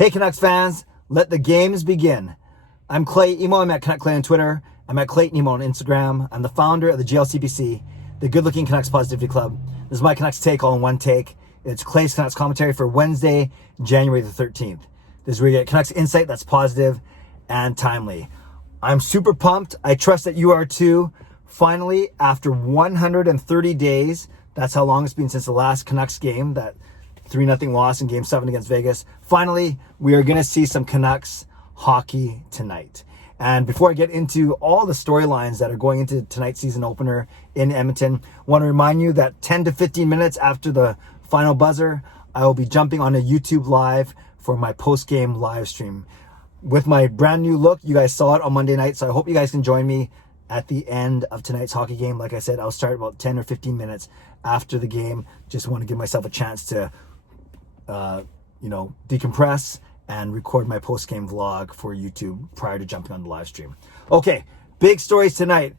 Hey Canucks fans, let the games begin. I'm Clay Emo. I'm at Canuck Clay on Twitter. I'm at Clayton Emo on Instagram. I'm the founder of the GLCPC, the Good Looking Canucks Positivity Club. This is my Canucks take all in one take. It's Clay's Canucks commentary for Wednesday, January the 13th. This is where you get Canucks insight that's positive and timely. I'm super pumped. I trust that you are too. Finally, after 130 days, that's how long it's been since the last Canucks game, that 3-0 loss in Game 7 against Vegas. Finally, we are going to see some Canucks hockey tonight. And before I get into all the storylines that are going into tonight's season opener in Edmonton, I want to remind you that 10 to 15 minutes after the final buzzer, I will be jumping on a YouTube Live for my post-game live stream. With my brand new look, you guys saw it on Monday night, so I hope you guys can join me at the end of tonight's hockey game. Like I said, I'll start about 10 or 15 minutes after the game. Just want to give myself a chance to decompress and record my post-game vlog for YouTube prior to jumping on the live stream. Okay, big stories tonight.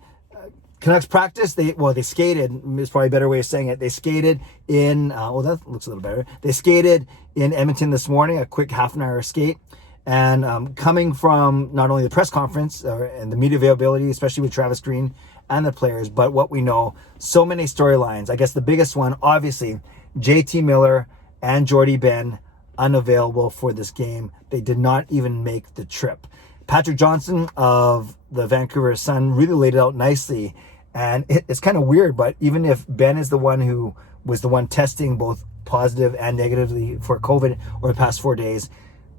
Canucks practice, they skated, is probably a better way of saying it. They skated in, that looks a little better. They skated in Edmonton this morning, a quick half an hour skate. And coming from not only the press conference and the media availability, especially with Travis Green and the players, but what we know, so many storylines. I guess the biggest one, obviously, JT Miller and Jordie Benn unavailable for this game. They did not even make the trip. Patrick Johnson of the Vancouver Sun really laid it out nicely. And it's kind of weird, but even if Benn is the one who was the one testing both positive and negatively for COVID over the past 4 days,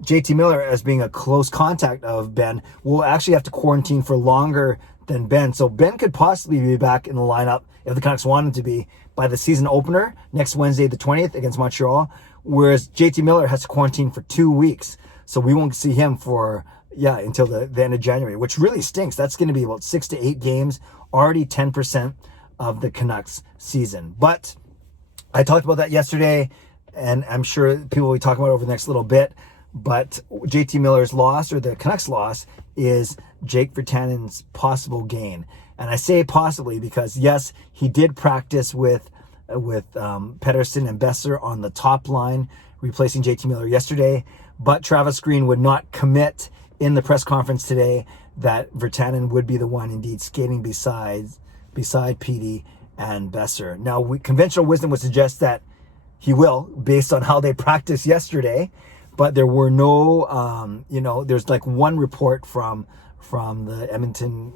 JT Miller, as being a close contact of Benn, will actually have to quarantine for longer than Benn. So Benn could possibly be back in the lineup if the Canucks wanted to be by the season opener next Wednesday, the 20th against Montreal, whereas JT Miller has to quarantine for 2 weeks. So we won't see him for, until the end of January, which really stinks. That's going to be about 6 to 8 games, already 10% of the Canucks season. But I talked about that yesterday, and I'm sure people will be talking about it over the next little bit. But JT Miller's loss, or the Canucks' loss, is Jake Virtanen's possible gain. And I say possibly because, yes, he did practice with Pettersson and Besser on the top line, replacing JT Miller yesterday. But Travis Green would not commit in the press conference today that Virtanen would be the one indeed skating beside Petey and Besser. Now, conventional wisdom would suggest that he will, based on how they practiced yesterday. But there were no, there's like one report from the Edmonton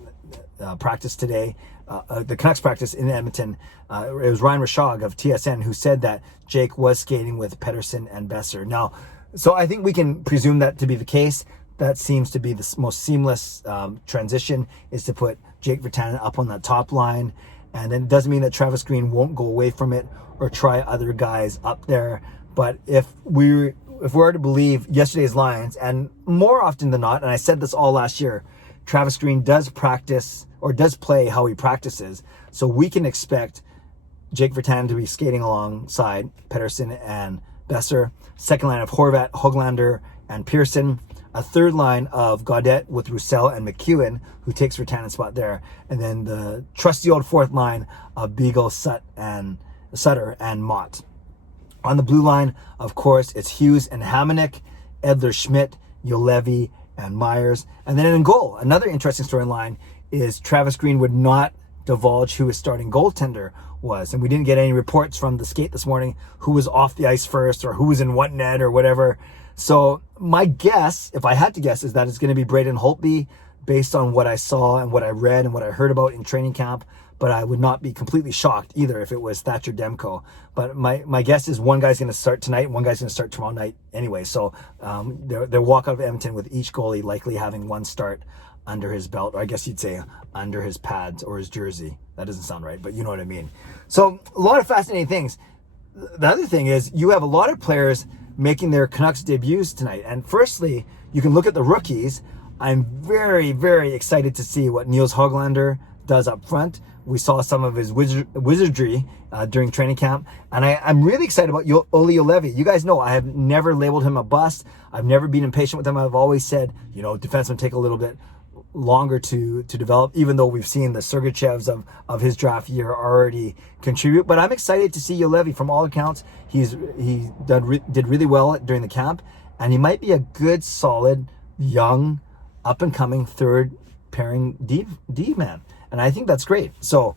practice today, the Canucks practice in Edmonton. It was Ryan Rishaug of TSN who said that Jake was skating with Pettersson and Besser. Now, so I think we can presume that to be the case. That seems to be the most seamless transition, is to put Jake Virtanen up on that top line. And then it doesn't mean that Travis Green won't go away from it or try other guys up there. But if we were to believe yesterday's lines, and more often than not, and I said this all last year, Travis Green does practice or does play how he practices. So we can expect Jake Virtanen to be skating alongside Pettersson and Besser. Second line of Horvat, Hoglander, and Pearson. A third line of Gaudette with Roussel and McEwen, who takes Virtanen's spot there. And then the trusty old fourth line of Beagle, Sutter, and Mott. On the blue line, of course, it's Hughes and Hamonic, Edler, Schmidt, Juolevi, and Myers. And then in goal, another interesting storyline is Travis Green would not divulge who his starting goaltender was. And we didn't get any reports from the skate this morning who was off the ice first or who was in what net or whatever. So my guess, if I had to guess, is that it's going to be Braden Holtby based on what I saw and what I read and what I heard about in training camp. But I would not be completely shocked either if it was Thatcher Demko. But my guess is one guy's going to start tonight, one guy's going to start tomorrow night anyway. So they'll walk out of Edmonton with each goalie likely having one start under his belt, or I guess you'd say under his pads or his jersey. That doesn't sound right, but you know what I mean. So a lot of fascinating things. The other thing is you have a lot of players making their Canucks debuts tonight. And firstly, you can look at the rookies. I'm very, very excited to see what Nils Hoglander does up front. We saw some of his wizardry during training camp. And I'm really excited about Olli Juolevi. You guys know I have never labeled him a bust. I've never been impatient with him. I've always said, defensemen take a little bit longer to develop, even though we've seen the Sergachevs of his draft year already contribute. But I'm excited to see Juolevi. From all accounts, he did really well during the camp. and he might be a good, solid, young, up-and-coming third pairing D man. And I think that's great. So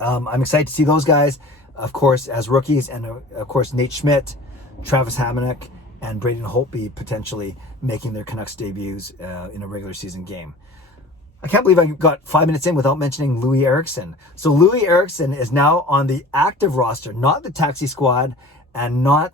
I'm excited to see those guys, of course, as rookies, and of course, Nate Schmidt, Travis Hamonic, and Braden Holtby potentially making their Canucks debuts in a regular season game. I can't believe I got 5 minutes in without mentioning Louis Eriksson. So Louis Eriksson is now on the active roster, not the taxi squad and not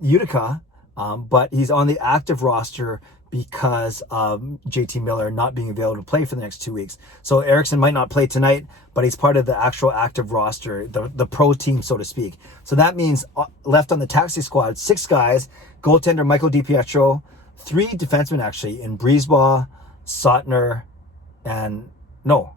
Utica, but he's on the active roster because of JT Miller not being available to play for the next 2 weeks. So Eriksson might not play tonight, but he's part of the actual active roster, the pro team, so to speak. So that means left on the taxi squad, 6 guys, goaltender Michael DiPietro, 3 defensemen actually, in Brisebois, Sautner, and no,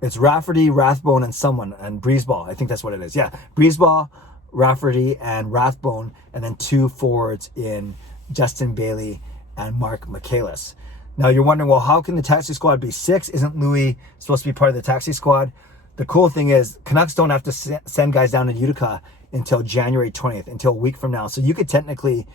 it's Rafferty, Rathbone, and someone, and Brisebois. I think that's what it is. Yeah, Brisebois, Rafferty, and Rathbone, and then 2 forwards in Justin Bailey and Mark Michaelis. Now you're wondering, well, how can the taxi squad be 6? Isn't Louis supposed to be part of the taxi squad? The cool thing is Canucks don't have to send guys down to Utica until January 20th, until a week from now. So you could technically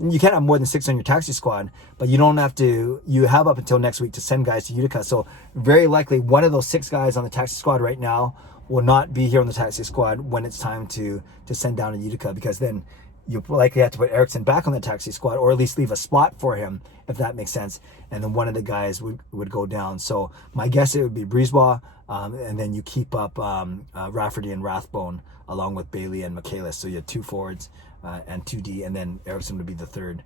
you can't have more than 6 on your taxi squad, but you don't have to. You have up until next week to send guys to Utica. So very likely one of those 6 guys on the taxi squad right now will not be here on the taxi squad when it's time to send down to Utica, because then you likely have to put Eriksson back on the taxi squad, or at least leave a spot for him, if that makes sense. And then one of the guys would go down. So my guess it would be Brisebois, and then you keep up Rafferty and Rathbone along with Bailey and Michaelis. So you have 2 forwards and 2 D, and then Eriksson would be the third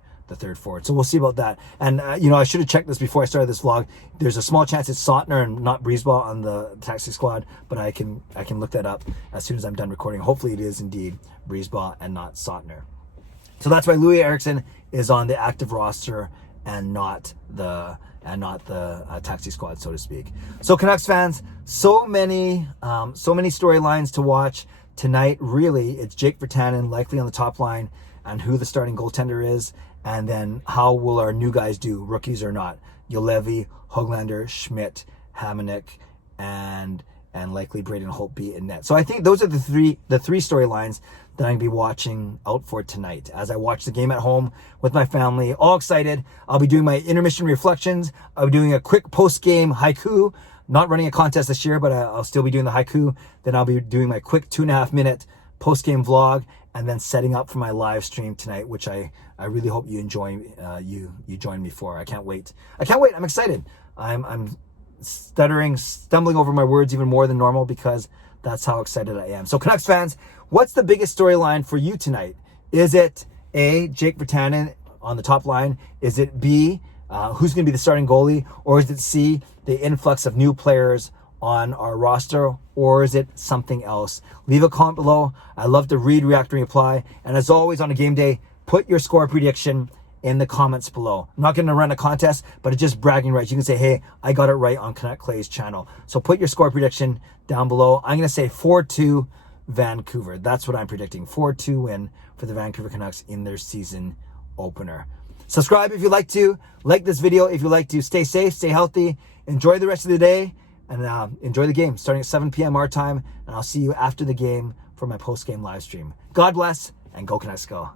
forward. So we'll see about that. And I should have checked this before I started this vlog. There's a small chance it's Sautner and not Brisebois on the taxi squad, but I can look that up as soon as I'm done recording. Hopefully it is indeed Brisebois and not Sautner. So that's why Louis Eriksson is on the active roster and not the taxi squad, so to speak. So Canucks fans, so many storylines to watch tonight. Really, it's Jake Virtanen likely on the top line, and who the starting goaltender is, and then how will our new guys do, rookies or not? Juolevi, Hoglander, Schmidt, Hamonic, and likely Braden Holtby in net. So I think those are the three storylines that I'm going to be watching out for tonight as I watch the game at home with my family. All excited. I'll be doing my intermission reflections. I'll be doing a quick post-game haiku. Not running a contest this year, but I'll still be doing the haiku. Then I'll be doing my quick 2.5-minute post-game vlog, and then setting up for my live stream tonight, which I really hope you enjoy. You join me for. I can't wait. I'm excited. I'm stumbling over my words even more than normal because that's how excited I am. So Canucks fans, what's the biggest storyline for you tonight? Is it A, Jake Virtanen on the top line? Is it B, who's going to be the starting goalie? Or is it C, the influx of new players on our roster? Or is it something else? Leave a comment below. I love to read, react, and reply. And as always on a game day, put your score prediction in the comments below. I'm not going to run a contest, but it's just bragging rights. You can say, hey, I got it right on Canuck Clay's channel. So put your score prediction down below. I'm going to say 4-2 Vancouver. That's what I'm predicting. 4-2 win for the Vancouver Canucks in their season opener. Subscribe if you'd like to. Like this video if you'd like to. Stay safe, stay healthy. Enjoy the rest of the day, and enjoy the game starting at 7 p.m. our time. And I'll see you after the game for my post-game live stream. God bless, and go Canucks go.